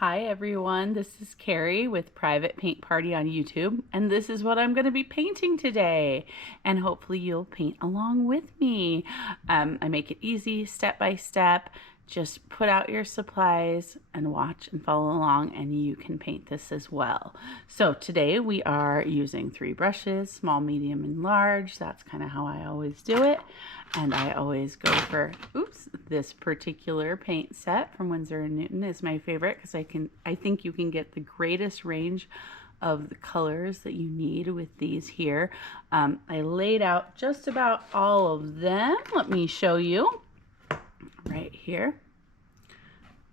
Hi everyone, this is Carrie with Private Paint Party on YouTube, and this is what I'm going to be painting today, and hopefully you'll paint along with me. I make it easy, step by step. Just put out your supplies and watch and follow along, and you can paint this as well. So today we are using 3 brushes, small, medium, and large. That's kind of how I always do it. And I always go for, this particular paint set from Winsor & Newton is my favorite because I think you can get the greatest range of the colors that you need with these here. I laid out just about all of them. Let me show you right here.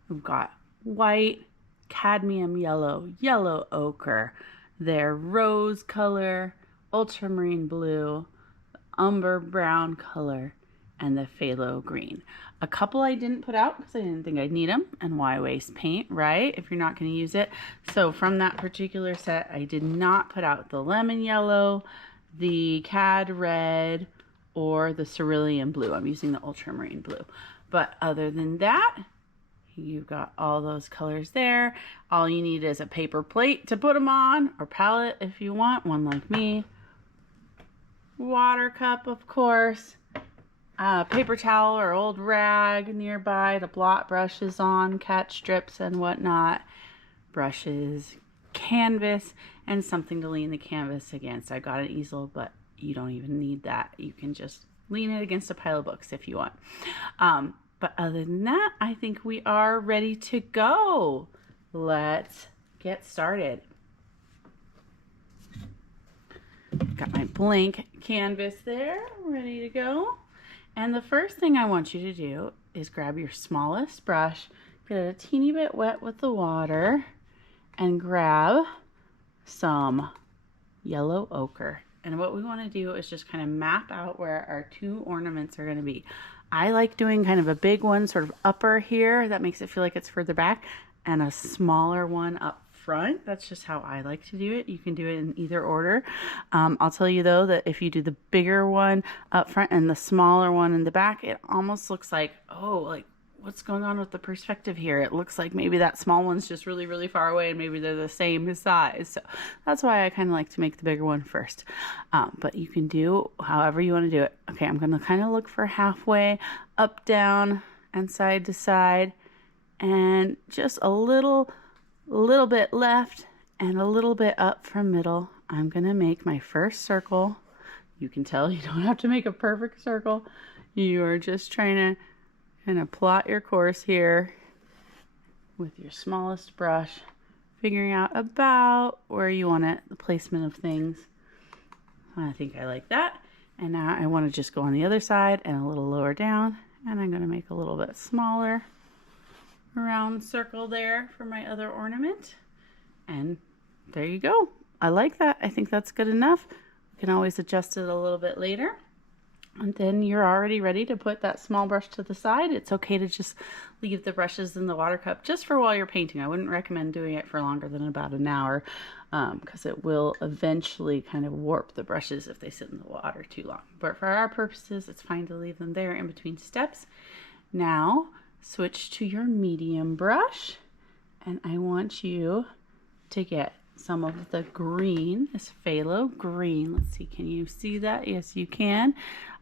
We've got white, cadmium yellow, yellow ochre, their rose color, ultramarine blue, umber brown color, and the phthalo green. A couple I didn't put out because I didn't think I'd need them, and why waste paint, right, if you're not going to use it. So from that particular set, I did not put out the lemon yellow, the cad red, or the cerulean blue. I'm using the ultramarine blue. But other than that, you've got all those colors there. All you need is a paper plate to put them on, or palette if you want, one like me. Water cup, of course, paper towel or old rag nearby to blot brushes on, cat strips and whatnot, brushes, canvas, and something to lean the canvas against. I got an easel, but you don't even need that. You can just lean it against a pile of books if you want. But other than that, I think we are ready to go. Let's get started. Got my blank canvas there, ready to go. And the first thing I want you to do is grab your smallest brush, get it a teeny bit wet with the water, and grab some yellow ochre. And what we want to do is just kind of map out where our 2 ornaments are going to be. I like doing kind of a big one sort of upper here. That makes it feel like it's further back, and a smaller one up front. That's just how I like to do it. You can do it in either order. I'll tell you though that if you do the bigger one up front and the smaller one in the back, it almost looks like, oh, like what's going on with the perspective here? It looks like maybe that small one's just really, really far away and maybe they're the same size. So that's why I kind of like to make the bigger one first. But you can do however you want to do it. Okay, I'm going to kind of look for halfway, up, down, and side to side, and just a little bit left and a little bit up from middle. I'm gonna make my first circle. You can tell you don't have to make a perfect circle. You are just trying to kind of plot your course here with your smallest brush, figuring out about where you want it, the placement of things. I think I like that. And now I want to just go on the other side and a little lower down, and I'm going to make a little bit smaller round circle there for my other ornament. And there you go. I like that. I think that's good enough. You can always adjust it a little bit later. And then you're already ready to put that small brush to the side. It's okay to just leave the brushes in the water cup just for while you're painting. I wouldn't recommend doing it for longer than about an hour because it will eventually kind of warp the brushes if they sit in the water too long. But for our purposes, it's fine to leave them there in between steps. Now, switch to your medium brush, and I want you to get some of the green, this phthalo green. Let's see, can you see that? Yes, you can.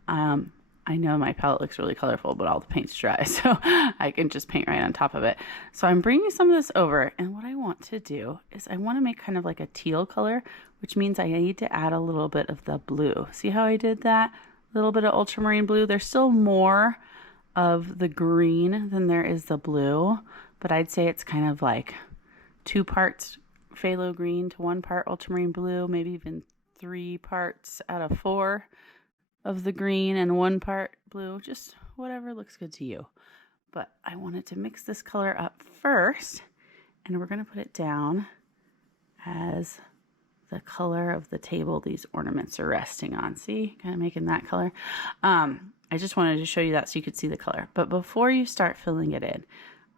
I know my palette looks really colorful, but all the paint's dry, so I can just paint right on top of it. So I'm bringing some of this over, and what I want to do is I want to make kind of like a teal color, which means I need to add a little bit of the blue. See how I did that? A little bit of ultramarine blue. There's still more of the green than there is the blue, but I'd say it's kind of like 2 parts phthalo green to 1 part ultramarine blue, maybe even 3 parts out of 4 of the green and 1 part blue, just whatever looks good to you. But I wanted to mix this color up first, and we're going to put it down as the color of the table these ornaments are resting on. See, kind of making that color. I just wanted to show you that so you could see the color. But before you start filling it in,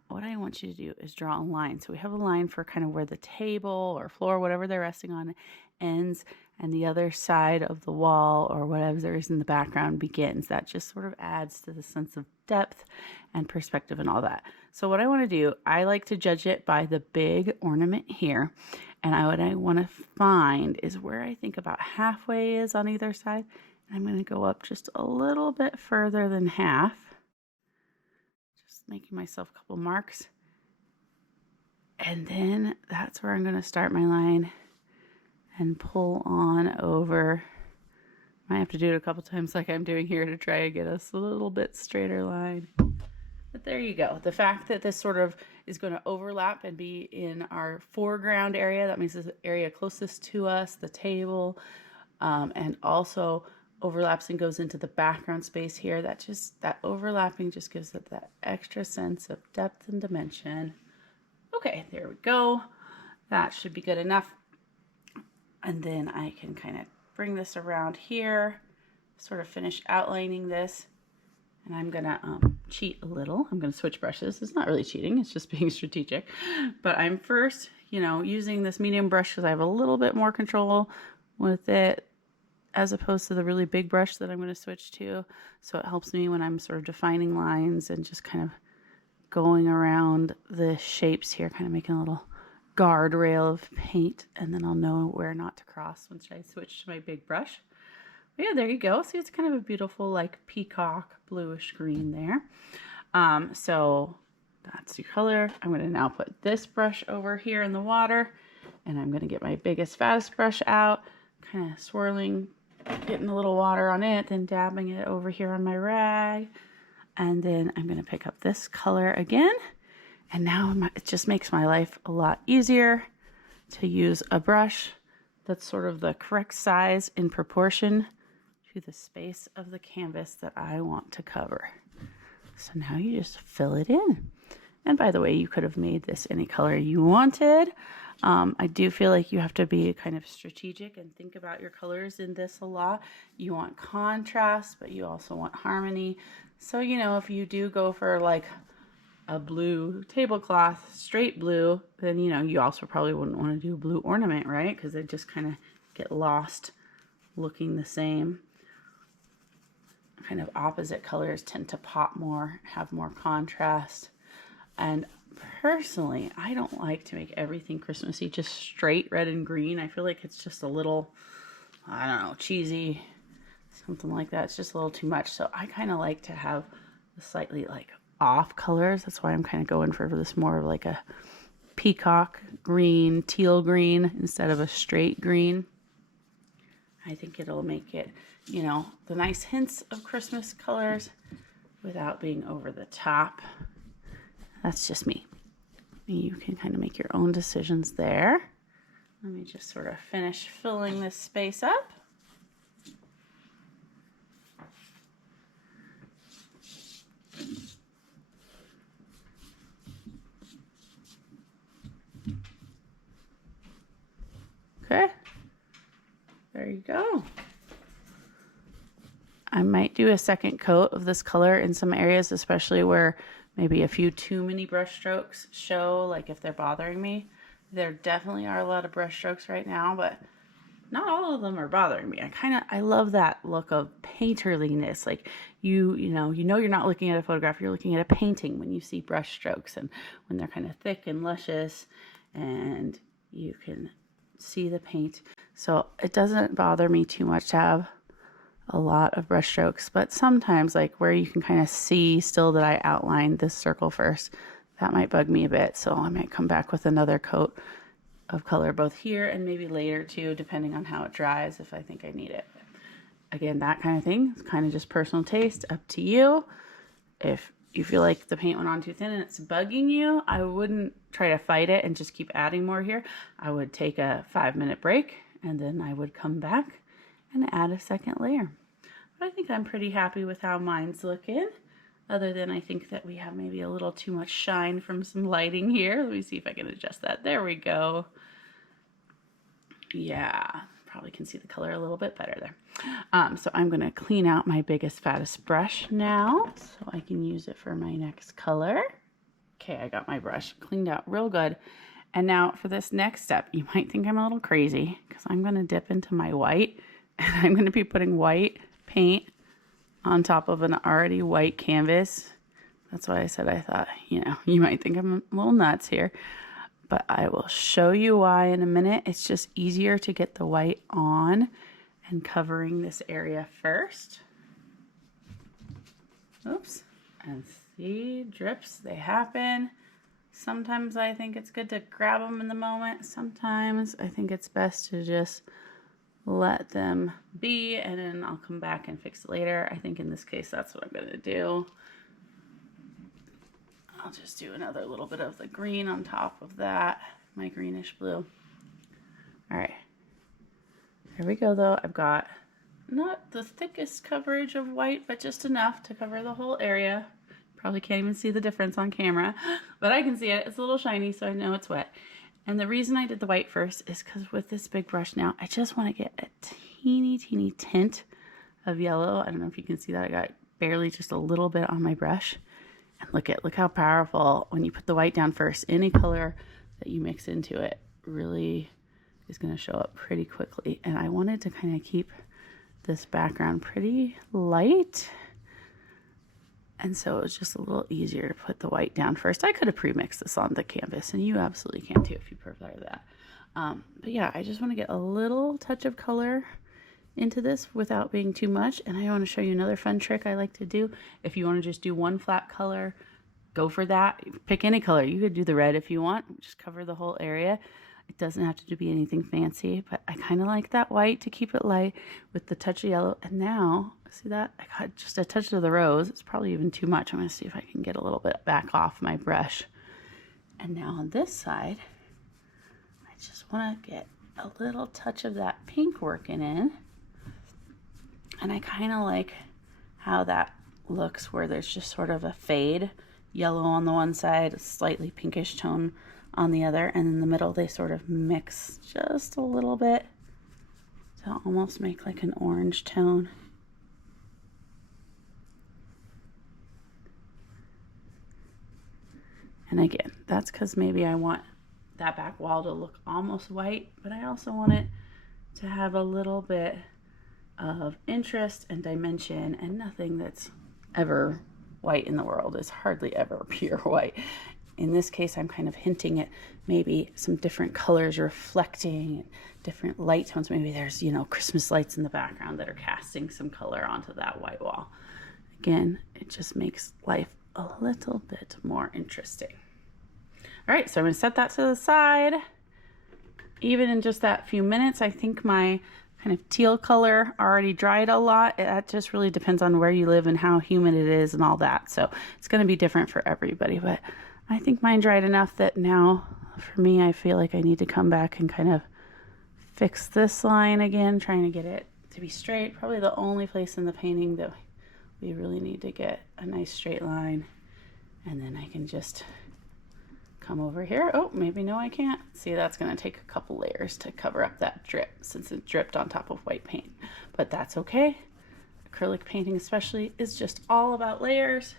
what I want you to do is draw a line. So we have a line for kind of where the table or floor, whatever they're resting on, ends, and the other side of the wall or whatever there is in the background begins. That just sort of adds to the sense of depth and perspective and all that. So what I want to do, I like to judge it by the big ornament here. And what I want to find is where I think about halfway is on either side. And I'm going to go up just a little bit further than half. Just making myself a couple marks. And then that's where I'm going to start my line and pull on over. Might have to do it a couple times like I'm doing here to try to get us a little bit straighter line. But there you go. The fact that this sort of is going to overlap and be in our foreground area, that means the area closest to us, the table, and also overlaps and goes into the background space here. That overlapping just gives it that extra sense of depth and dimension. Okay, there we go. That should be good enough. And then I can kind of bring this around here, sort of finish outlining this. And I'm gonna cheat a little. I'm gonna switch brushes. It's not really cheating, it's just being strategic. But I'm first, using this medium brush because I have a little bit more control with it as opposed to the really big brush that I'm gonna switch to. So it helps me when I'm sort of defining lines and just kind of going around the shapes here, kind of making a little guardrail of paint, and then I'll know where not to cross once I switch to my big brush. But yeah, there you go. See, it's kind of a beautiful like peacock bluish green there. So that's your color. I'm going to now put this brush over here in the water, and I'm going to get my biggest, fattest brush out, kind of swirling, getting a little water on it, then dabbing it over here on my rag. And then I'm going to pick up this color again. And now it just makes my life a lot easier to use a brush that's sort of the correct size in proportion to the space of the canvas that I want to cover. So now you just fill it in. And by the way, you could have made this any color you wanted. I do feel like you have to be kind of strategic and think about your colors in this a lot. You want contrast, but you also want harmony. So, if you do go for like a blue tablecloth, straight blue, then, you also probably wouldn't want to do a blue ornament, right? Because they just kind of get lost looking the same. Kind of opposite colors tend to pop more, have more contrast. And personally, I don't like to make everything Christmassy just straight red and green. I feel like it's just a little, I don't know, cheesy, something like that. It's just a little too much. So I kind of like to have the slightly like off colors. That's why I'm kind of going for this more of like a peacock green, teal green instead of a straight green. I think it'll make it, the nice hints of Christmas colors without being over the top. That's just me. You can kind of make your own decisions there. Let me just sort of finish filling this space up. Okay, there you go. I might do a second coat of this color in some areas, especially where maybe a few too many brush strokes show, like if they're bothering me. There definitely are a lot of brush strokes right now, but not all of them are bothering me. I love that look of painterliness. Like you're not looking at a photograph, you're looking at a painting when you see brush strokes and when they're kind of thick and luscious and you can see the paint. So it doesn't bother me too much to have a lot of brush strokes, but sometimes like where you can kind of see still that I outlined this circle first, that might bug me a bit. So I might come back with another coat of color both here and maybe later too, depending on how it dries, if I think I need it. Again, that kind of thing is kind of just personal taste, up to you. If you feel like the paint went on too thin and it's bugging you, I wouldn't try to fight it and just keep adding more here. I would take a 5-minute break and then I would come back and add a second layer. But I think I'm pretty happy with how mine's looking, other than I think that we have maybe a little too much shine from some lighting here. Let me see if I can adjust that. There we go. Yeah, probably can see the color a little bit better there. So I'm going to clean out my biggest, fattest brush now so I can use it for my next color. Okay, I got my brush cleaned out real good. And now for this next step, you might think I'm a little crazy because I'm going to dip into my white and I'm going to be putting white paint on top of an already white canvas. That's why I said I thought, you know, you might think I'm a little nuts here, but I will show you why in a minute. It's just easier to get the white on and covering this area first. Oops. And see, drips, they happen. Sometimes I think it's good to grab them in the moment. Sometimes I think it's best to just let them be, and then I'll come back and fix it later. I think in this case, that's what I'm gonna do. I'll just do another little bit of the green on top of that, my greenish blue. All right, here we go though. I've got not the thickest coverage of white, but just enough to cover the whole area. Probably can't even see the difference on camera, but I can see it. It's a little shiny, so I know it's wet. And the reason I did the white first is because with this big brush now, I just want to get a teeny tint of yellow. I don't know if you can see that. I got barely just a little bit on my brush. And look how powerful when you put the white down first. Any color that you mix into it really is going to show up pretty quickly. And I wanted to kind of keep this background pretty light. And so it was just a little easier to put the white down first. I could have pre-mixed this on the canvas, and you absolutely can too if you prefer that. But yeah, I just want to get a little touch of color into this without being too much. And I want to show you another fun trick I like to do. If you want to just do one flat color, go for that. Pick any color. You could do the red if you want. Just cover the whole area. It doesn't have to be anything fancy, but I kind of like that white to keep it light with the touch of yellow. And now, see that? I got just a touch of the rose. It's probably even too much. I'm going to see if I can get a little bit back off my brush. And now on this side, I just want to get a little touch of that pink working in. And I kind of like how that looks, where there's just sort of a fade, yellow on the one side, a slightly pinkish tone on the other, and in the middle they sort of mix just a little bit to almost make like an orange tone. And again, that's because maybe I want that back wall to look almost white, but I also want it to have a little bit of interest and dimension, and nothing that's ever white in the world is hardly ever pure white. In this case, I'm kind of hinting at maybe some different colors reflecting, different light tones. Maybe there's, you know, Christmas lights in the background that are casting some color onto that white wall. Again, it just makes life a little bit more interesting. All right, so I'm going to set that to the side. Even in just that few minutes, I think my kind of teal color already dried a lot. That just really depends on where you live and how humid it is and all that. So it's going to be different for everybody, but I think mine dried enough that now for me, I feel like I need to come back and kind of fix this line again, trying to get it to be straight. Probably the only place in the painting that we really need to get a nice straight line. And then I can just come over here. Oh, maybe no, I can't. See, that's going to take a couple layers to cover up that drip since it dripped on top of white paint. But that's okay. Acrylic painting especially is just all about layers,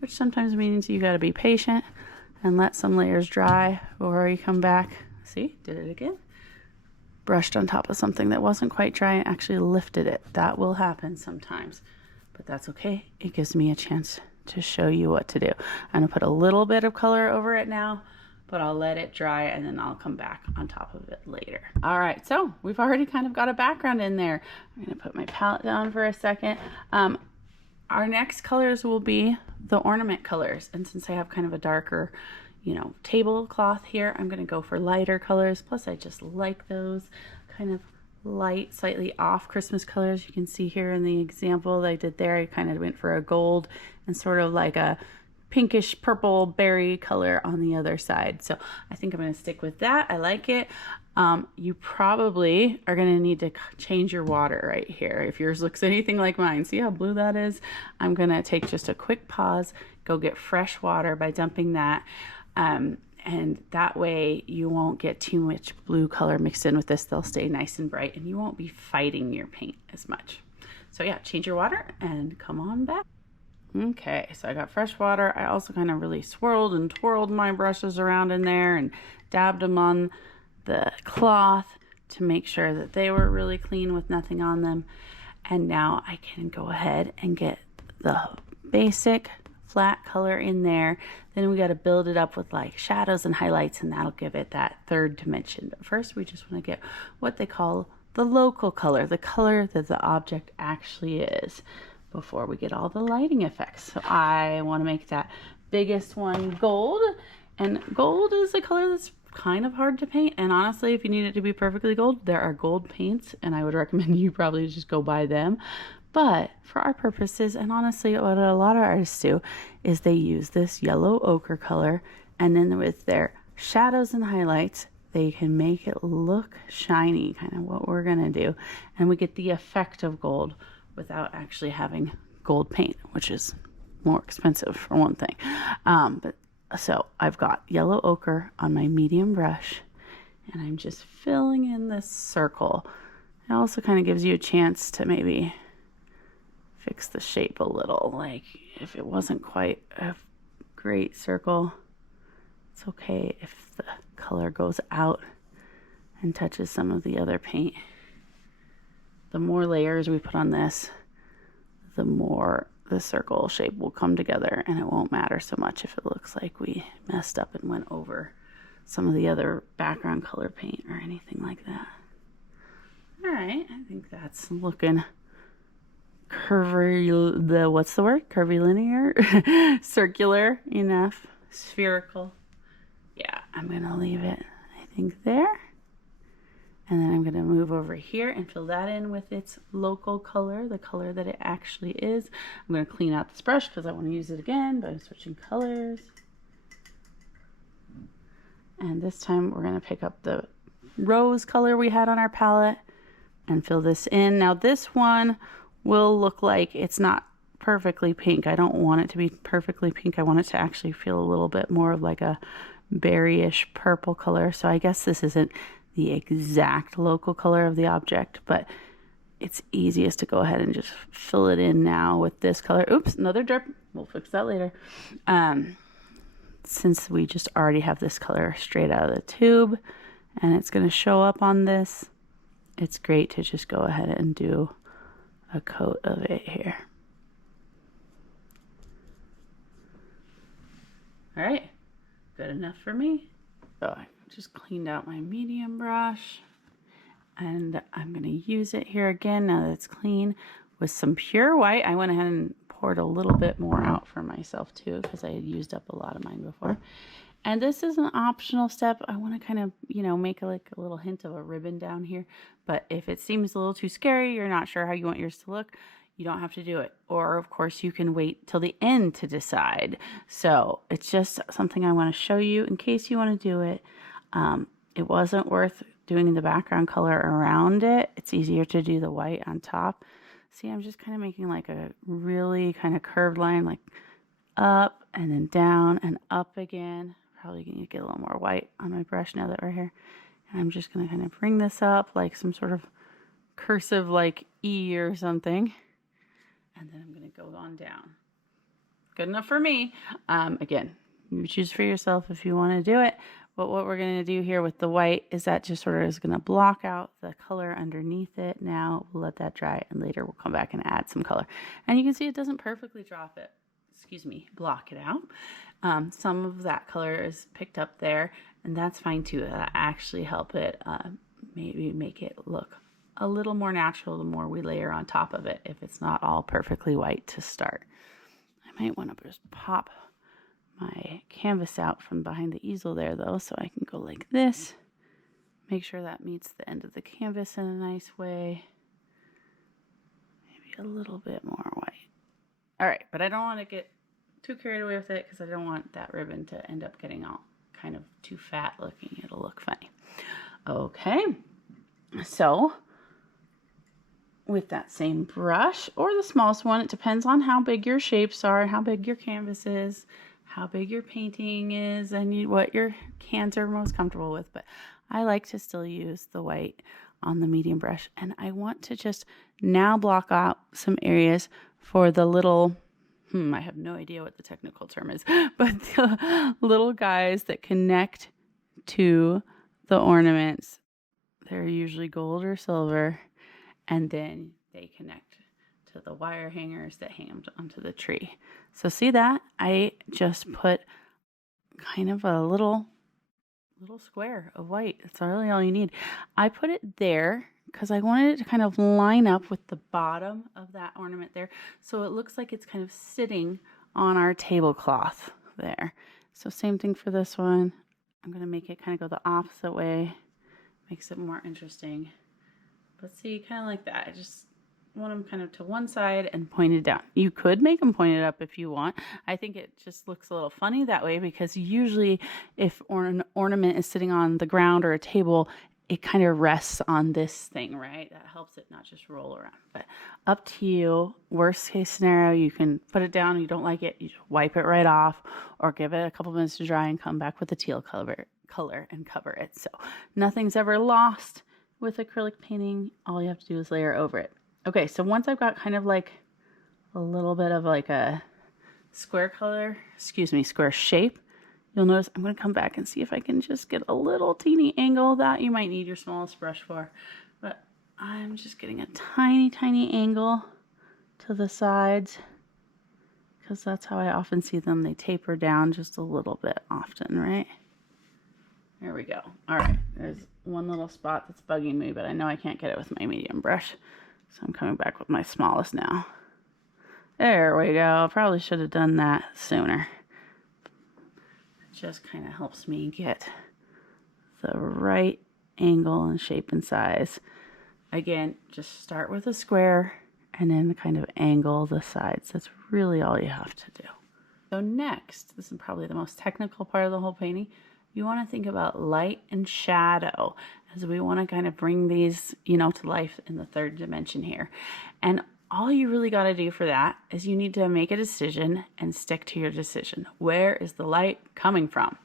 which sometimes means you got to be patient and let some layers dry before you come back. See, did it again. Brushed on top of something that wasn't quite dry and actually lifted it. That will happen sometimes, but that's okay. It gives me a chance to show you what to do. I'm gonna put a little bit of color over it now, but I'll let it dry and then I'll come back on top of it later. All right, so we've already kind of got a background in there. I'm gonna put my palette down for a second. Our next colors will be the ornament colors. And since I have kind of a darker, you know, tablecloth here, I'm gonna go for lighter colors. Plus I just like those kind of light, slightly off Christmas colors. You can see here in the example that I did there, I kind of went for a gold and sort of like a pinkish purple berry color on the other side. So I think I'm going to stick with that. I like it. You probably are going to need to change your water right here. If yours looks anything like mine, see how blue that is? I'm going to take just a quick pause, go get fresh water by dumping that. And that way you won't get too much blue color mixed in with this. They'll stay nice and bright and you won't be fighting your paint as much. So yeah, change your water and come on back. Okay, so I got fresh water. I also kind of really swirled and twirled my brushes around in there and dabbed them on the cloth to make sure that they were really clean with nothing on them. And now I can go ahead and get the basic flat color in there. Then we got to build it up with like shadows and highlights, and that'll give it that third dimension. But first we just want to get what they call the local color, the color that the object actually is, before we get all the lighting effects. So I want to make that biggest one gold, and gold is a color that's kind of hard to paint. And honestly, if you need it to be perfectly gold, there are gold paints, and I would recommend you probably just go buy them. But for our purposes, and honestly what a lot of artists do, is they use this yellow ochre color, and then with their shadows and highlights they can make it look shiny, kind of what we're gonna do, and we get the effect of gold without actually having gold paint, which is more expensive for one thing. So I've got yellow ochre on my medium brush, and I'm just filling in this circle. It also kind of gives you a chance to maybe fix the shape a little. Like if it wasn't quite a great circle, it's okay if the color goes out and touches some of the other paint. The more layers we put on this, the more the circle shape will come together, and it won't matter so much if it looks like we messed up and went over some of the other background color paint or anything like that. All right, I think that's looking curvilinear, circular enough, spherical. Yeah, I'm gonna leave it, I think, there. And then I'm going to move over here and fill that in with its local color, the color that it actually is. I'm going to clean out this brush because I want to use it again, but I'm switching colors. And this time we're going to pick up the rose color we had on our palette and fill this in. Now this one will look like it's not perfectly pink. I don't want it to be perfectly pink. I want it to actually feel a little bit more of like a berryish purple color. So I guess this isn't the exact local color of the object, but it's easiest to go ahead and just fill it in now with this color. Oops, another drip. We'll fix that later. Since we just already have this color straight out of the tube and it's going to show up on this, it's great to just go ahead and do a coat of it here. All right, good enough for me. So I just cleaned out my medium brush, and I'm going to use it here again now that it's clean with some pure white. I went ahead and poured a little bit more out for myself too because I had used up a lot of mine before. And this is an optional step. I want to kind of, make like a little hint of a ribbon down here. But if it seems a little too scary, you're not sure how you want yours to look, you don't have to do it. Or of course you can wait till the end to decide. So it's just something I want to show you in case you want to do it. It wasn't worth doing the background color around it. It's easier to do the white on top. See, I'm just kind of making like a really kind of curved line, like up and then down and up again. Probably going to get a little more white on my brush now that we're here. And I'm just going to kind of bring this up like some sort of cursive like E or something. And then I'm going to go on down. Good enough for me. Again, you choose for yourself if you want to do it. But what we're going to do here with the white is that just sort of is going to block out the color underneath it. Now we'll let that dry, and later we'll come back and add some color. And you can see it doesn't perfectly block it out. Some of that color is picked up there, and that's fine too. That'll actually help it maybe make it look a little more natural the more we layer on top of it if it's not all perfectly white to start. I might want to just pop my canvas out from behind the easel there though, so I can go like this. Make sure that meets the end of the canvas in a nice way. Maybe a little bit more white. All right, but I don't want to get too carried away with it because I don't want that ribbon to end up getting all kind of too fat looking. It'll look funny. Okay, so with that same brush or the smallest one, it depends on how big your shapes are, how big your canvas is, how big your painting is, and what your hands are most comfortable with. But I like to still use the white on the medium brush, and I want to just now block out some areas for the little, I have no idea what the technical term is, but the little guys that connect to the ornaments. They're usually gold or silver, and then they connect to to the wire hangers that hang onto the tree. So see that? I just put kind of a little square of white. That's really all you need. I put it there because I wanted it to kind of line up with the bottom of that ornament there. So it looks like it's kind of sitting on our tablecloth there. So same thing for this one. I'm going to make it kind of go the opposite way. Makes it more interesting. But see, kind of like that. I just want them kind of to one side and pointed down. You could make them pointed up if you want. I think it just looks a little funny that way because usually if an ornament is sitting on the ground or a table, it kind of rests on this thing, right? That helps it not just roll around. But up to you. Worst case scenario, you can put it down. You don't like it, you just wipe it right off or give it a couple minutes to dry and come back with the teal color and cover it. So nothing's ever lost with acrylic painting. All you have to do is layer over it. Okay, so once I've got kind of like a little bit of like a square shape, you'll notice I'm going to come back and see if I can just get a little teeny angle. That you might need your smallest brush for. But I'm just getting a tiny, tiny angle to the sides because that's how I often see them. They taper down just a little bit often, right? There we go. All right, there's one little spot that's bugging me, but I know I can't get it with my medium brush. So I'm coming back with my smallest now. There we go. Probably should have done that sooner. It just kind of helps me get the right angle and shape and size. Again, just start with a square and then kind of angle the sides. That's really all you have to do. So next, this is probably the most technical part of the whole painting. You want to think about light and shadow as we want to kind of bring these, to life in the third dimension here. And all you really got to do for that is you need to make a decision and stick to your decision. Where is the light coming from?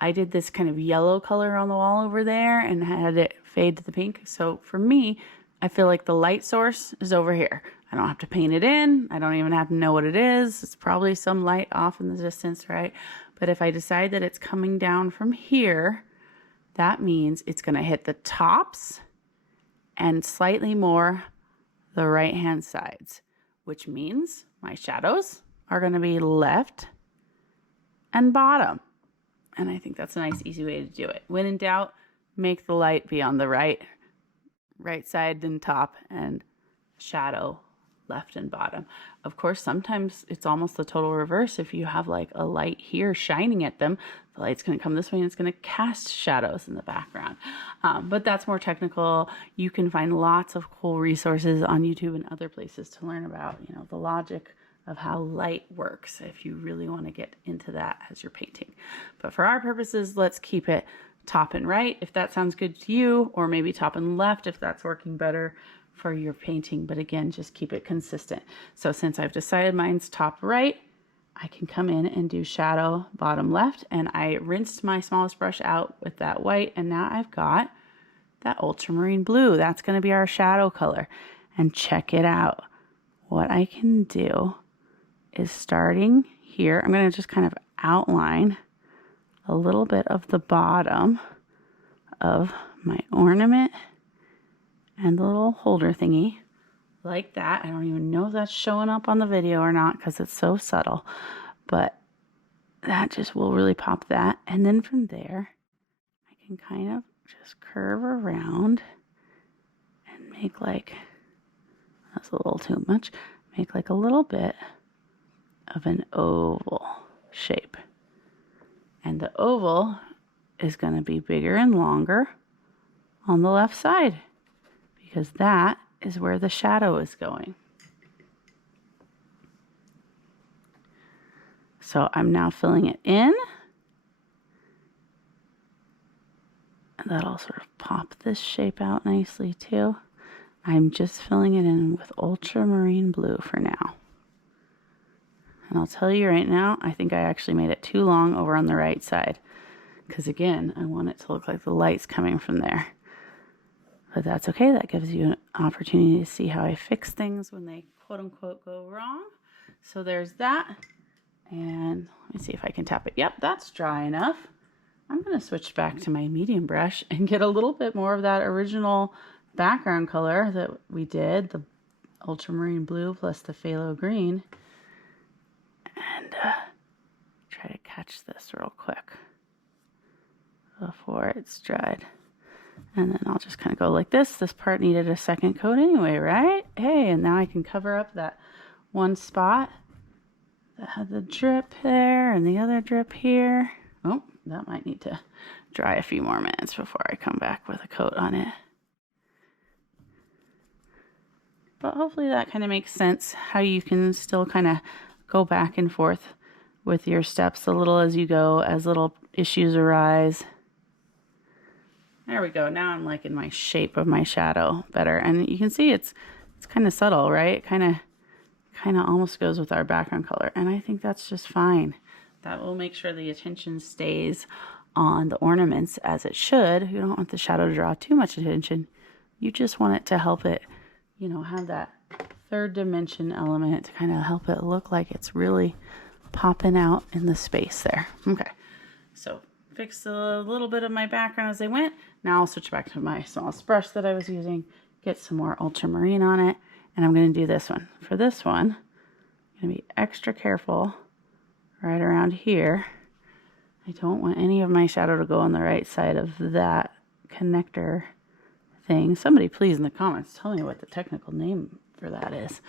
I did this kind of yellow color on the wall over there and had it fade to the pink. So for me, I feel like the light source is over here. I don't have to paint it in. I don't even have to know what it is. It's probably some light off in the distance, right? But if I decide that it's coming down from here, that means it's going to hit the tops and slightly more the right-hand sides, which means my shadows are going to be left and bottom. And I think that's a nice, easy way to do it. When in doubt, make the light be on the right side and top, and shadow left and bottom. Of course, sometimes it's almost the total reverse. If you have like a light here shining at them, the light's going to come this way and it's going to cast shadows in the background. But that's more technical. You can find lots of cool resources on YouTube and other places to learn about, the logic of how light works if you really want to get into that as you're painting. But for our purposes, let's keep it top and right if that sounds good to you, or maybe top and left if that's working better for your painting. But again, just keep it consistent. So since I've decided mine's top right, I can come in and do shadow bottom left, and I rinsed my smallest brush out with that white, and now I've got that ultramarine blue. That's going to be our shadow color. And check it out. What I can do is, starting here, I'm going to just kind of outline a little bit of the bottom of my ornament and the little holder thingy like that. I don't even know if that's showing up on the video or not because it's so subtle, but that just will really pop that. And then from there, I can kind of just curve around and make like, that's a little too much, make like a little bit of an oval shape. And the oval is going to be bigger and longer on the left side, because that is where the shadow is going. So I'm now filling it in. And that'll sort of pop this shape out nicely too. I'm just filling it in with ultramarine blue for now. And I'll tell you right now, I think I actually made it too long over on the right side, because again, I want it to look like the light's coming from there. But that's okay. That gives you an opportunity to see how I fix things when they quote unquote go wrong. So there's that. And let me see if I can tap it. Yep, that's dry enough. I'm going to switch back to my medium brush and get a little bit more of that original background color that we did, the ultramarine blue plus the phthalo green and try to catch this real quick before it's dried. And then I'll just kind of go like this. This part needed a second coat anyway, right? Hey, and now I can cover up that one spot that had the drip there and the other drip here. Oh, that might need to dry a few more minutes before I come back with a coat on it. But hopefully that kind of makes sense, how you can still kind of go back and forth with your steps a little as you go, as little issues arise. There we go. Now I'm liking my shape of my shadow better. And you can see it's kind of subtle, right? It kind of almost goes with our background color. And I think that's just fine. That will make sure the attention stays on the ornaments as it should. You don't want the shadow to draw too much attention. You just want it to help it, you know, have that third dimension element to kind of help it look like it's really popping out in the space there. Okay, so fix a little bit of my background as I went. Now I'll switch back to my smallest brush that I was using, get some more ultramarine on it, and I'm going to do this one. For this one, I'm going to be extra careful right around here. I don't want any of my shadow to go on the right side of that connector thing. Somebody please in the comments tell me what the technical name for that is.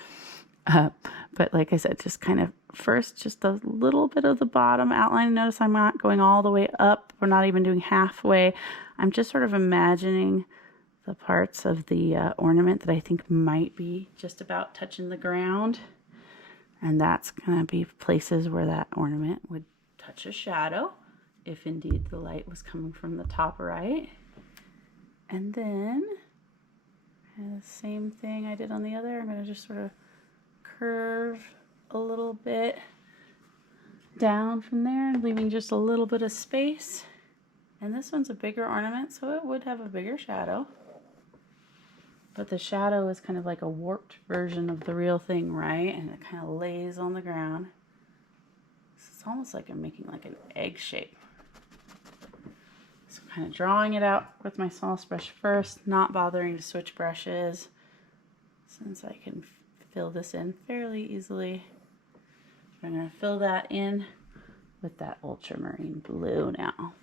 But like I said, just kind of first just a little bit of the bottom outline. Notice I'm not going all the way up. We're not even doing halfway. I'm just sort of imagining the parts of the ornament that I think might be just about touching the ground. And that's going to be places where that ornament would touch a shadow, if indeed the light was coming from the top right. And then the same thing I did on the other. I'm going to just sort of curve a little bit down from there, leaving just a little bit of space. And this one's a bigger ornament, so it would have a bigger shadow. But the shadow is kind of like a warped version of the real thing, right? And it kind of lays on the ground. So it's almost like I'm making like an egg shape. So kind of drawing it out with my smallest brush first, not bothering to switch brushes, since I can fill this in fairly easily. I'm going to fill that in with that ultramarine blue now.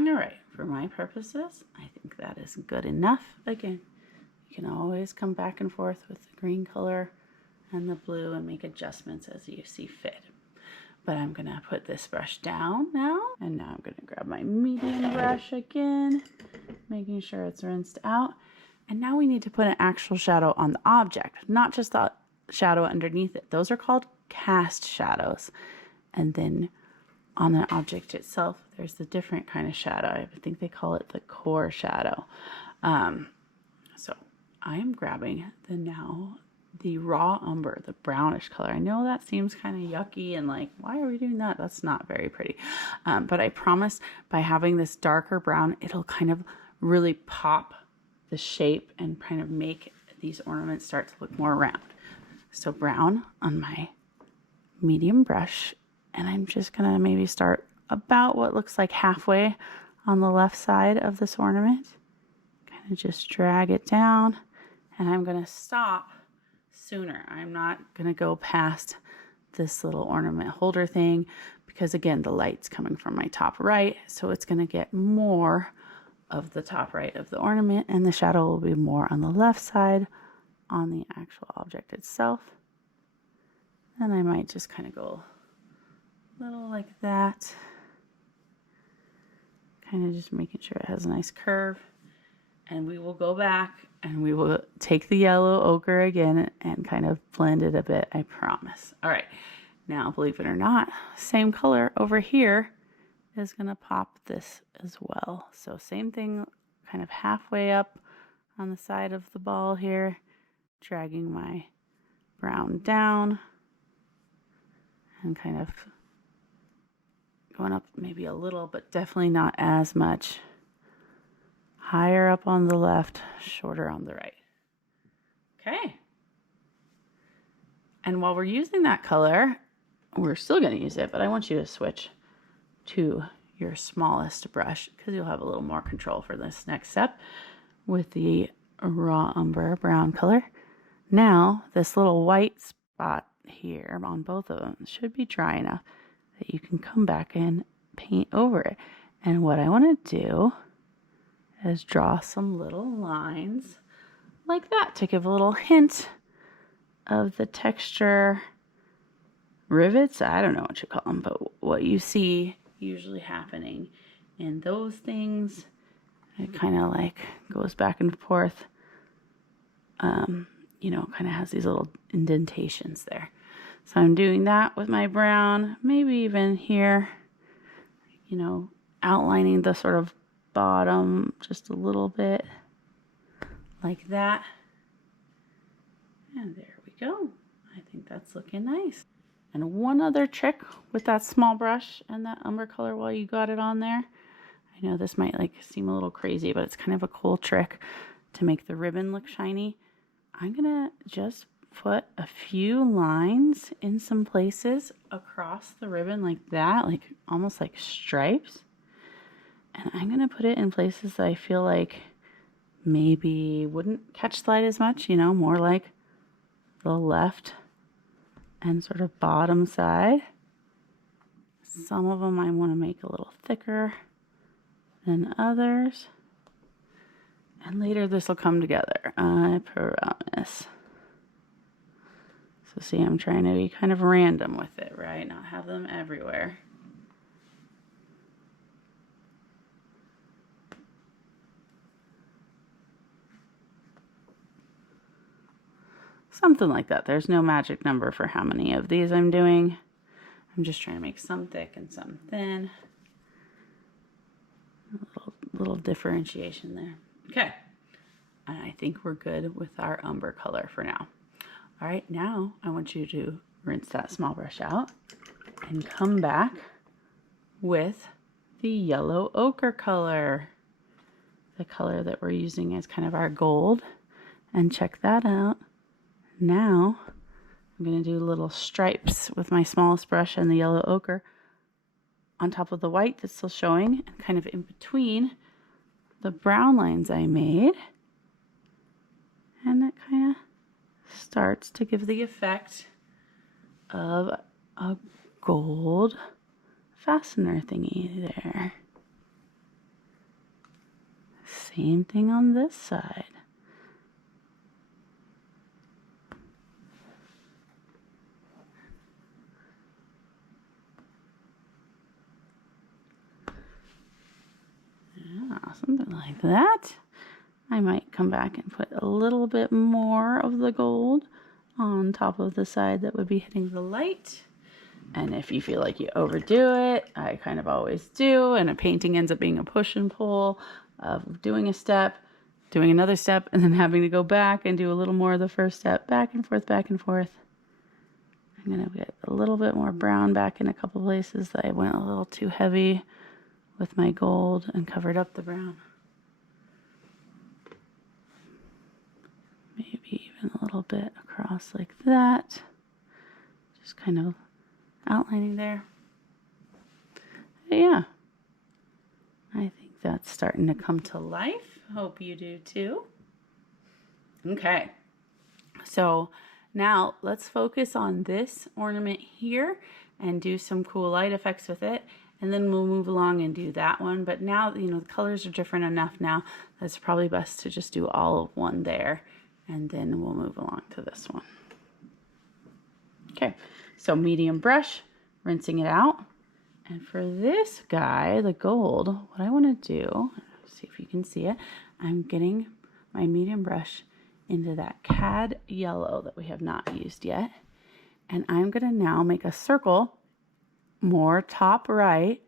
All right, for my purposes, I think that is good enough. Again, you can always come back and forth with the green color and the blue and make adjustments as you see fit. But I'm gonna put this brush down now, and now I'm gonna grab my medium brush again, making sure it's rinsed out. And now we need to put an actual shadow on the object, not just the shadow underneath it. Those are called cast shadows. And then on the object itself, there's the different kind of shadow. I think they call it the core shadow. So I am grabbing the raw umber, the brownish color. I know that seems kind of yucky and like, why are we doing that? That's not very pretty. But I promise by having this darker brown, it'll kind of really pop the shape and kind of make these ornaments start to look more round. So brown on my medium brush, and I'm just gonna maybe start about what looks like halfway on the left side of this ornament. Kind of just drag it down, and I'm gonna stop sooner. I'm not gonna go past this little ornament holder thing because again, the light's coming from my top right, so it's gonna get more of the top right of the ornament, and the shadow will be more on the left side on the actual object itself. And I might just kind of go a little like that, kind of just making sure it has a nice curve. And we will go back and we will take the yellow ochre again and kind of blend it a bit, I promise. All right, now believe it or not, same color over here is gonna pop this as well. So same thing, kind of halfway up on the side of the ball here, dragging my brown down and kind of going up maybe a little, but definitely not as much. Higher up on the left, shorter on the right. Okay. And while we're using that color, we're still going to use it, but I want you to switch to your smallest brush because you'll have a little more control for this next step with the raw umber brown color. Now, this little white spot here on both of them should be dry enough that you can come back and paint over it. And what I want to do is draw some little lines like that to give a little hint of the texture rivets. I don't know what you call them, but what you see usually happening in those things, it kind of like goes back and forth. You know, kind of has these little indentations there. So I'm doing that with my brown, maybe even here, you know, outlining the sort of bottom just a little bit like that. And there we go. I think that's looking nice. And one other trick with that small brush and that umber color while you got it on there. I know this might like seem a little crazy, but it's kind of a cool trick to make the ribbon look shiny. I'm gonna just put a few lines in some places across the ribbon like that, like almost like stripes. And I'm gonna put it in places that I feel like maybe wouldn't catch the light as much, you know, more like the left and sort of bottom side. Some of them I want to make a little thicker than others. And later this will come together, I promise. So see, I'm trying to be kind of random with it, right? Not have them everywhere. Something like that. There's no magic number for how many of these I'm doing. I'm just trying to make some thick and some thin. A little differentiation there. Okay. And I think we're good with our umber color for now. All right, now I want you to rinse that small brush out and come back with the yellow ochre color. The color that we're using as kind of our gold. And check that out. Now, I'm going to do little stripes with my smallest brush and the yellow ochre on top of the white that's still showing and kind of in between the brown lines I made. And that kind of starts to give the effect of a gold fastener thingy there. Same thing on this side. Something like that. I might come back and put a little bit more of the gold on top of the side that would be hitting the light. And if you feel like you overdo it, I kind of always do, and a painting ends up being a push and pull of doing a step, doing another step, and then having to go back and do a little more of the first step, back and forth, back and forth. I'm going to get a little bit more brown back in a couple places that I went a little too heavy with my gold and covered up the brown. Maybe even a little bit across like that. Just kind of outlining there. But yeah, I think that's starting to come to life. Hope you do too. Okay, so now let's focus on this ornament here and do some cool light effects with it. And then we'll move along and do that one. But now, you know, the colors are different enough now. That's probably best to just do all of one there. And then we'll move along to this one. Okay, so medium brush, rinsing it out. And for this guy, the gold, what I want to do, see if you can see it, I'm getting my medium brush into that cad yellow that we have not used yet. And I'm going to now make a circle more top right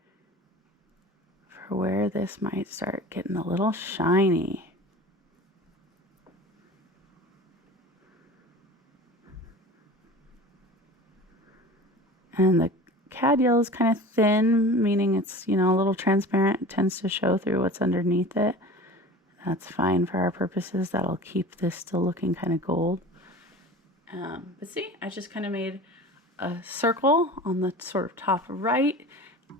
for where this might start getting a little shiny. And the cad yellow is kind of thin, meaning it's, you know, a little transparent. It tends to show through what's underneath it. That's fine for our purposes. That'll keep this still looking kind of gold. But see, I just kind of made a circle on the sort of top right.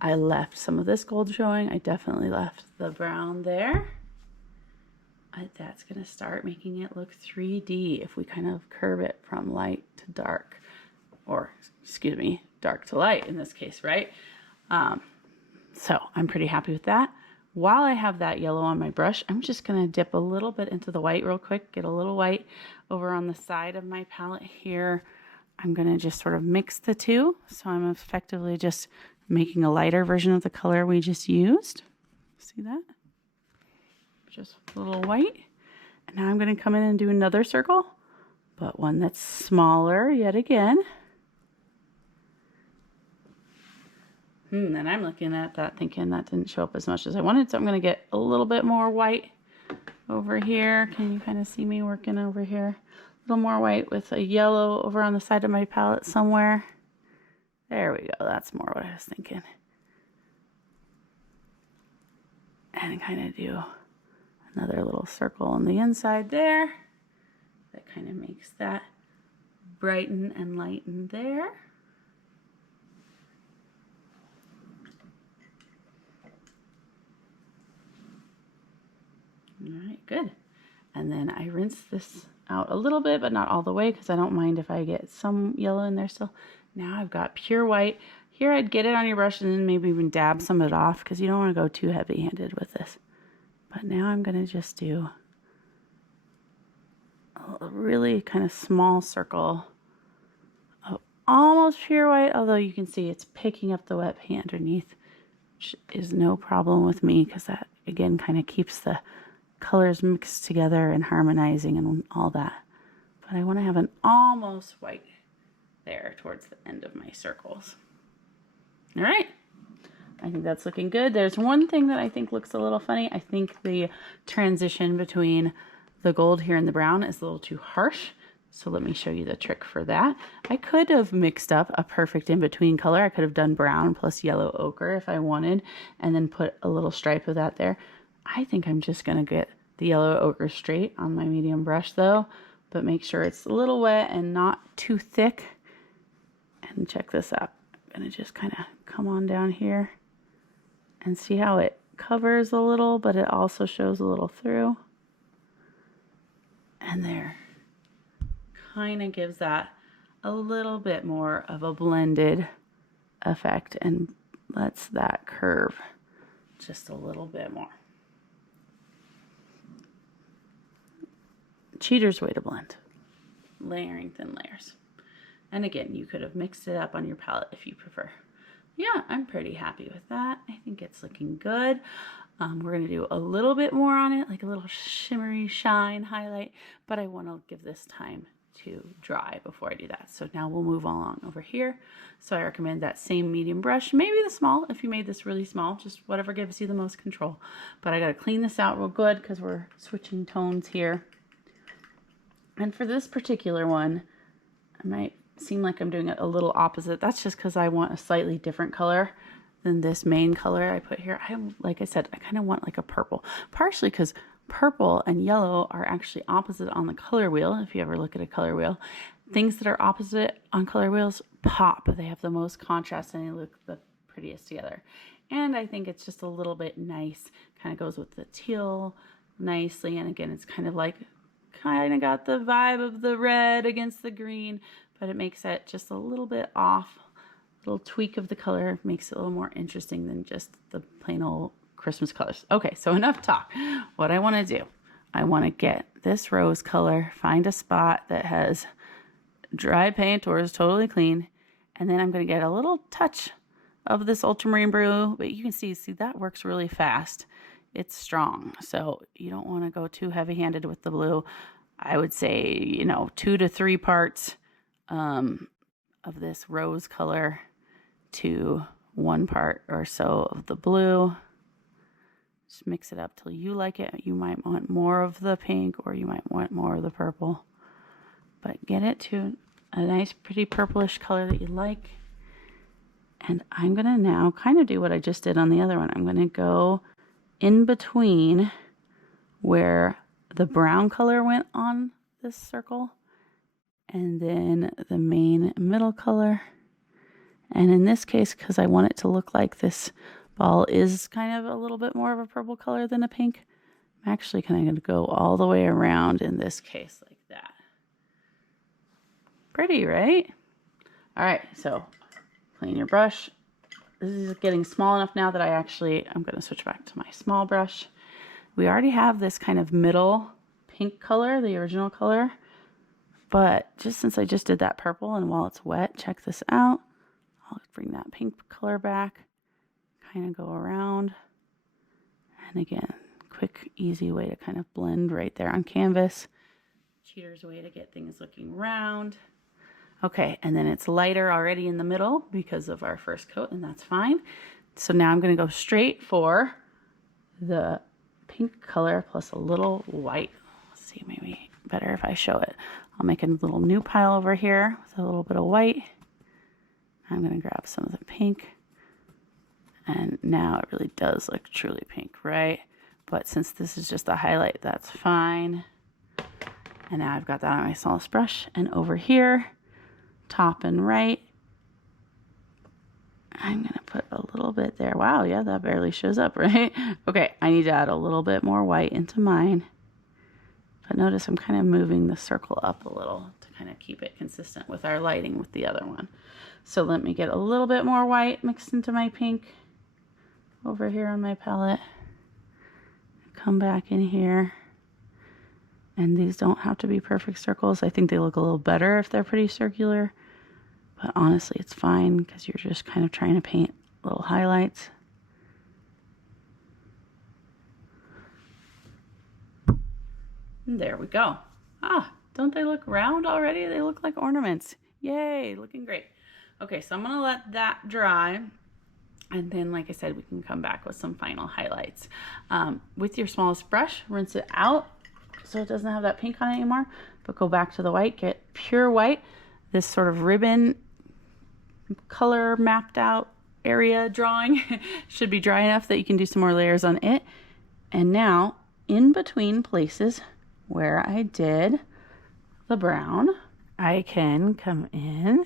I left some of this gold showing. I definitely left the brown there. That's going to start making it look 3D if we kind of curve it from light to dark, or excuse me, dark to light in this case, right? So I'm pretty happy with that. While I have that yellow on my brush, I'm just going to dip a little bit into the white real quick, get a little white over on the side of my palette here. I'm going to just sort of mix the two. So I'm effectively just making a lighter version of the color we just used. See that? Just a little white. And now I'm going to come in and do another circle, but one that's smaller yet again. And I'm looking at that thinking that didn't show up as much as I wanted, so I'm going to get a little bit more white over here. Can you kind of see me working over here? A little more white with a yellow over on the side of my palette somewhere. There we go. That's more what I was thinking. And kind of do another little circle on the inside there. That kind of makes that brighten and lighten there. All right, good. And then I rinse this out a little bit, but not all the way, because I don't mind if I get some yellow in there still. Now I've got pure white. Here I'd get it on your brush and then maybe even dab some of it off, because you don't want to go too heavy-handed with this. But now I'm going to just do a really kind of small circle of almost pure white, although you can see it's picking up the wet paint underneath, which is no problem with me, because that, again, kind of keeps the colors mixed together and harmonizing and all that. But I want to have an almost white there towards the end of my circles. All right. I think that's looking good. There's one thing that I think looks a little funny. I think the transition between the gold here and the brown is a little too harsh. So let me show you the trick for that. I could have mixed up a perfect in-between color. I could have done brown plus yellow ochre if I wanted, and then put a little stripe of that there. I think I'm just going to get the yellow ochre straight on my medium brush though, but make sure it's a little wet and not too thick. And check this out. I'm going to just kind of come on down here and see how it covers a little, but it also shows a little through. And there, kind of gives that a little bit more of a blended effect and lets that curve just a little bit more. Cheater's way to blend, layering thin layers. And again, you could have mixed it up on your palette if you prefer. Yeah, I'm pretty happy with that. I think it's looking good. We're going to do a little bit more on it, like a little shimmery shine highlight, but I want to give this time to dry before I do that. So now we'll move along over here. So I recommend that same medium brush, maybe the small if you made this really small, just whatever gives you the most control. But I got to clean this out real good because we're switching tones here. And for this particular one, I might seem like I'm doing it a little opposite. That's just because I want a slightly different color than this main color I put here. Like I said, I kind of want like a purple, partially because purple and yellow are actually opposite on the color wheel. If you ever look at a color wheel, things that are opposite on color wheels pop. They have the most contrast and they look the prettiest together. And I think it's just a little bit nice, kind of goes with the teal nicely. And again, it's kind of like, kind of got the vibe of the red against the green, but it makes it just a little bit off. Little tweak of the color makes it a little more interesting than just the plain old Christmas colors. Okay, so enough talk. What I want to do, I want to get this rose color, find a spot that has dry paint or is totally clean, and then I'm going to get a little touch of this ultramarine blue, but you can see that works really fast. It's strong, so you don't want to go too heavy-handed with the blue. I would say, 2 to 3 parts of this rose color to 1 part or so of the blue. Just mix it up till you like it. You might want more of the pink or you might want more of the purple, but get it to a nice pretty purplish color that you like. And I'm going to now kind of do what I just did on the other one. I'm going to go in between where the brown color went on this circle and then the main middle color. And in this case, because I want it to look like this ball is kind of a little bit more of a purple color than a pink, I'm actually kind of going to go all the way around in this case like that. Pretty, right? All right, so clean your brush. This is getting small enough now that I'm going to switch back to my small brush. We already have this kind of middle pink color, the original color, but just since I just did that purple and while it's wet, check this out. I'll bring that pink color back, kind of go around, and again, quick, easy way to kind of blend right there on canvas. Cheater's way to get things looking round. Okay, and then it's lighter already in the middle because of our first coat, and that's fine. So now I'm going to go straight for the pink color plus a little white. Let's see, maybe better if I show it. I'll make a little new pile over here with a little bit of white. I'm going to grab some of the pink. And now it really does look truly pink, right? But since this is just a highlight, that's fine. And now I've got that on my smallest brush. And over here, top and right, I'm going to put a little bit there. Wow, yeah, that barely shows up, right? Okay, I need to add a little bit more white into mine. But notice I'm kind of moving the circle up a little to kind of keep it consistent with our lighting with the other one. So let me get a little bit more white mixed into my pink over here on my palette. Come back in here. And these don't have to be perfect circles. I think they look a little better if they're pretty circular. But honestly, it's fine because you're just kind of trying to paint little highlights. And there we go. Ah, don't they look round already? They look like ornaments. Yay, looking great. Okay, so I'm going to let that dry. And then, like I said, we can come back with some final highlights. With your smallest brush, rinse it out so it doesn't have that pink on it anymore. But go back to the white, get pure white. This sort of ribbon color mapped out area drawing should be dry enough that you can do some more layers on it. And now, in between places where I did the brown, I can come in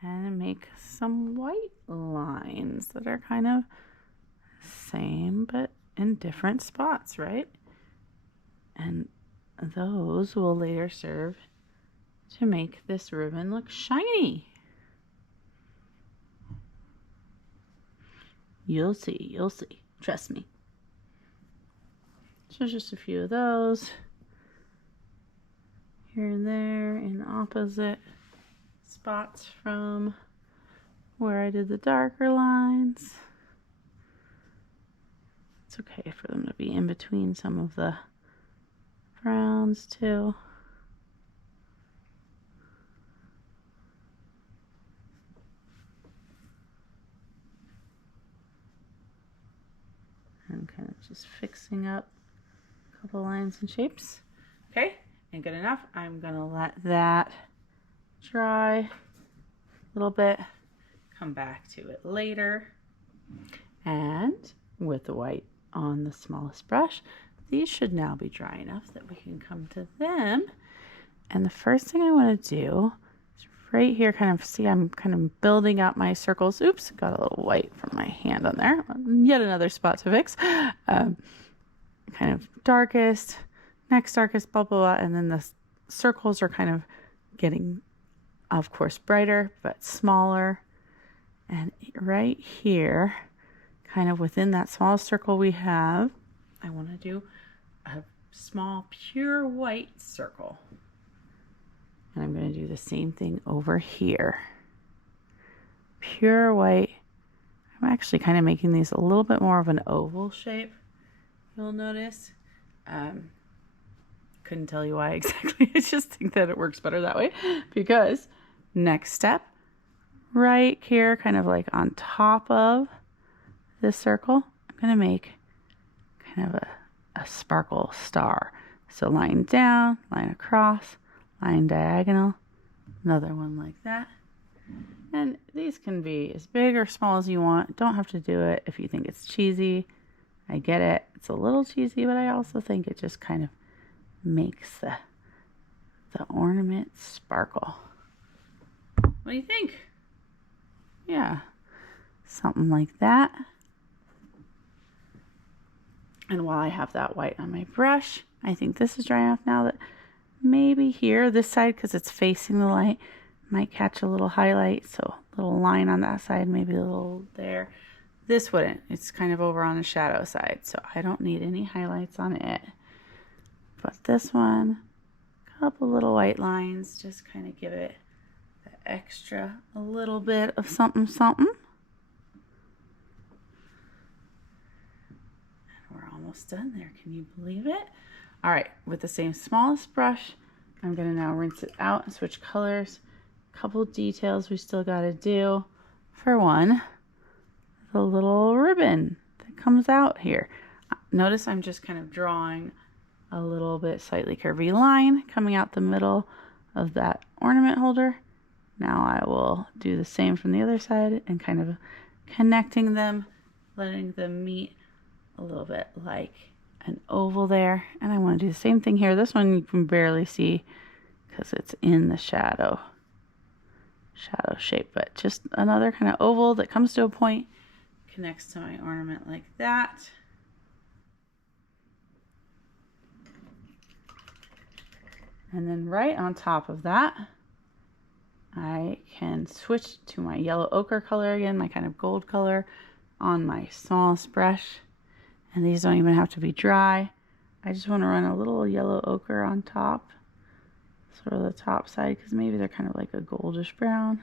and make some white lines that are kind of same but in different spots, right? And those will later serve to make this ribbon look shiny. You'll see, you'll see. Trust me. So just a few of those here and there in opposite spots from where I did the darker lines. It's okay for them to be in between some of the browns too. And kind of just fixing up a couple lines and shapes. Okay, and good enough. I'm gonna let that dry a little bit, come back to it later. And with the white on the smallest brush, these should now be dry enough that we can come to them. And the first thing I want to do is right here, kind of see I'm kind of building up my circles. Oops, got a little white from my hand on there. Yet another spot to fix. Kind of darkest, next darkest, blah, blah, blah. And then the circles are kind of getting, of course, brighter, but smaller. And right here, kind of within that small circle we have, I want to do a small pure white circle. And I'm going to do the same thing over here. Pure white. I'm actually kind of making these a little bit more of an oval shape, you'll notice. Couldn't tell you why exactly. I just think that it works better that way. Because next step, right here, kind of like on top of this circle, I'm going to make kind of a sparkle star. So line down, line across, line diagonal, another one like that. And these can be as big or small as you want. Don't have to do it if you think it's cheesy. I get it. It's a little cheesy, but I also think it just kind of makes the ornament sparkle. What do you think? Yeah, something like that. And while I have that white on my brush, I think this is dry enough now that maybe here, this side, because it's facing the light, might catch a little highlight. So a little line on that side, maybe a little there. This wouldn't. It's kind of over on the shadow side, so I don't need any highlights on it. But this one, a couple little white lines, just kind of give it the extra, a little bit of something, something. We're almost done there. Can you believe it? All right, with the same smallest brush, I'm gonna now rinse it out and switch colors. A couple details we still gotta do. For one, the little ribbon that comes out here. Notice I'm just kind of drawing a little bit slightly curvy line coming out the middle of that ornament holder. Now I will do the same from the other side and kind of connecting them, letting them meet a little bit like an oval there. And I want to do the same thing here. This one you can barely see because it's in the shadow shape, but just another kind of oval that comes to a point, connects to my ornament like that. And then right on top of that, I can switch to my yellow ochre color again, my kind of gold color, on my smallest brush. And these don't even have to be dry. I just want to run a little yellow ochre on top, sort of the top side, because maybe they're kind of like a goldish brown,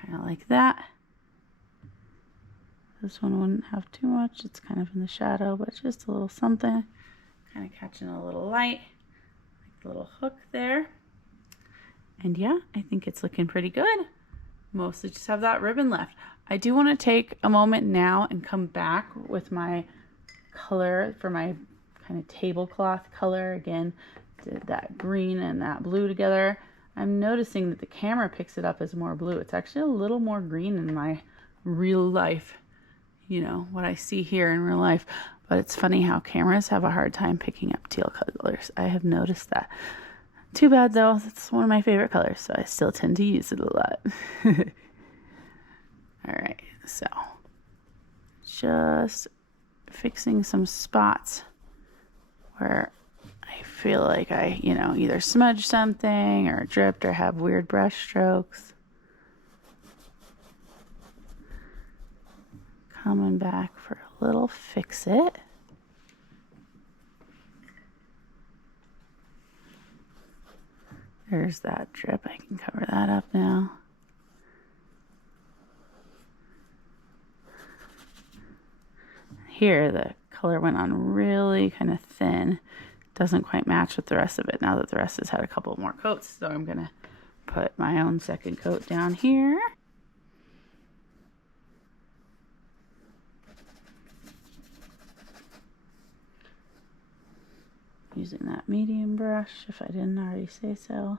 kind of like that. This one wouldn't have too much. It's kind of in the shadow, but just a little something, kind of catching a little light, like a little hook there. And yeah, I think it's looking pretty good. Mostly just have that ribbon left. I do want to take a moment now and come back with my color for my kind of tablecloth color. Again, did that green and that blue together. I'm noticing that the camera picks it up as more blue. It's actually a little more green in my real life, you know, what I see here in real life. But it's funny how cameras have a hard time picking up teal colors. I have noticed that. Too bad though, it's one of my favorite colors, so I still tend to use it a lot. All right, so just fixing some spots where I feel like I, you know, either smudged something or dripped or have weird brush strokes. Coming back for a little fix it. There's that drip. I can cover that up now. Here, the color went on really kind of thin. Doesn't quite match with the rest of it now that the rest has had a couple more coats. So I'm going to put my own second coat down here. Using that medium brush, if I didn't already say so.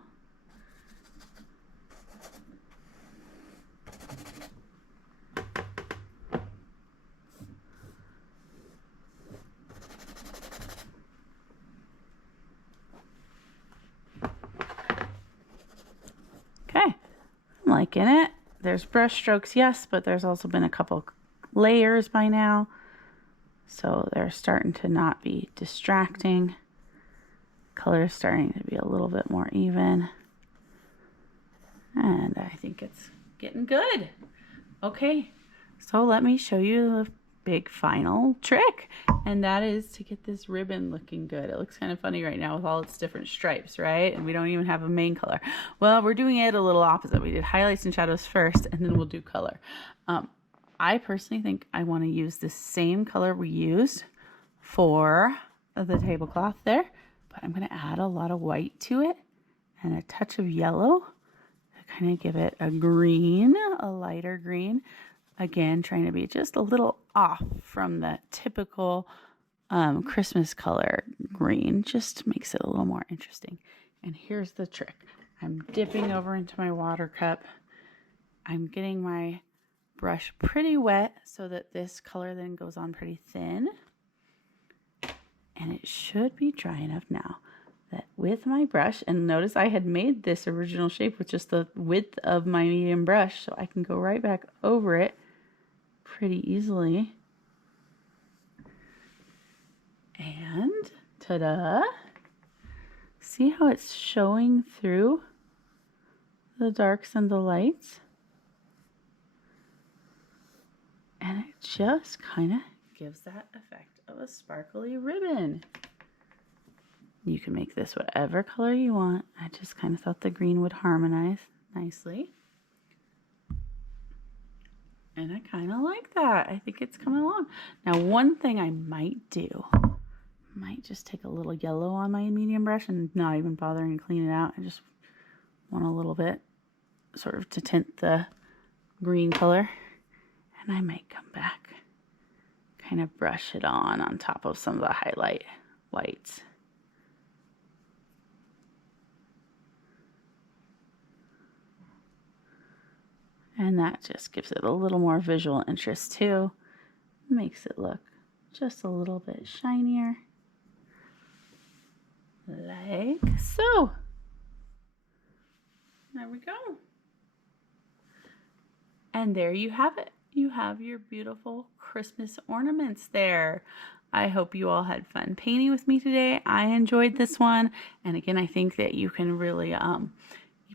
Okay, I'm liking it. There's brush strokes, yes, but there's also been a couple layers by now. So they're starting to not be distracting. Color is starting to be a little bit more even. And I think it's getting good. Okay, so let me show you the big final trick. And that is to get this ribbon looking good. It looks kind of funny right now with all its different stripes, right? And we don't even have a main color. Well, we're doing it a little opposite. We did highlights and shadows first, and then we'll do color. I personally think I want to use the same color we used for the tablecloth there. But I'm going to add a lot of white to it and a touch of yellow to kind of give it a green, a lighter green. Again, trying to be just a little off from the typical Christmas color green. Just makes it a little more interesting. And here's the trick. I'm dipping over into my water cup, I'm getting my brush pretty wet so that this color then goes on pretty thin. And it should be dry enough now that with my brush, and notice I had made this original shape with just the width of my medium brush, so I can go right back over it pretty easily. And ta-da! See how it's showing through the darks and the lights? And it just kind of gives that effect of a sparkly ribbon. You can make this whatever color you want. I just kind of thought the green would harmonize nicely. And I kind of like that. I think it's coming along. Now, one thing I might do, might just take a little yellow on my medium brush and not even bothering to clean it out. I just want a little bit sort of to tint the green color. And I might come back, kind of brush it on top of some of the highlight whites. And that just gives it a little more visual interest too. Makes it look just a little bit shinier. Like so. There we go. And there you have it. You have your beautiful Christmas ornaments there. I hope you all had fun painting with me today. I enjoyed this one. And again, I think that you can really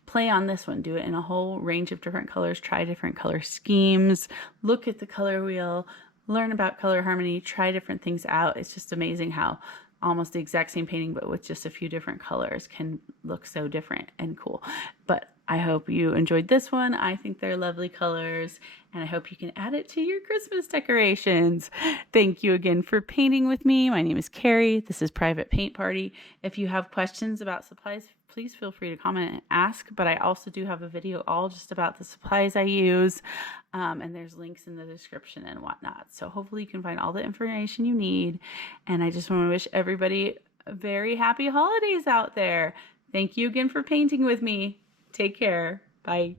play on this one. Do it in a whole range of different colors. Try different color schemes. Look at the color wheel. Learn about color harmony. Try different things out. It's just amazing how almost the exact same painting, but with just a few different colors, can look so different and cool. But I hope you enjoyed this one. I think they're lovely colors, and I hope you can add it to your Christmas decorations. Thank you again for painting with me. My name is Carrie. This is Private Paint Party. If you have questions about supplies, please feel free to comment and ask, but I also do have a video all just about the supplies I use, and there's links in the description and whatnot. So hopefully you can find all the information you need, and I just want to wish everybody very happy holidays out there. Thank you again for painting with me. Take care. Bye.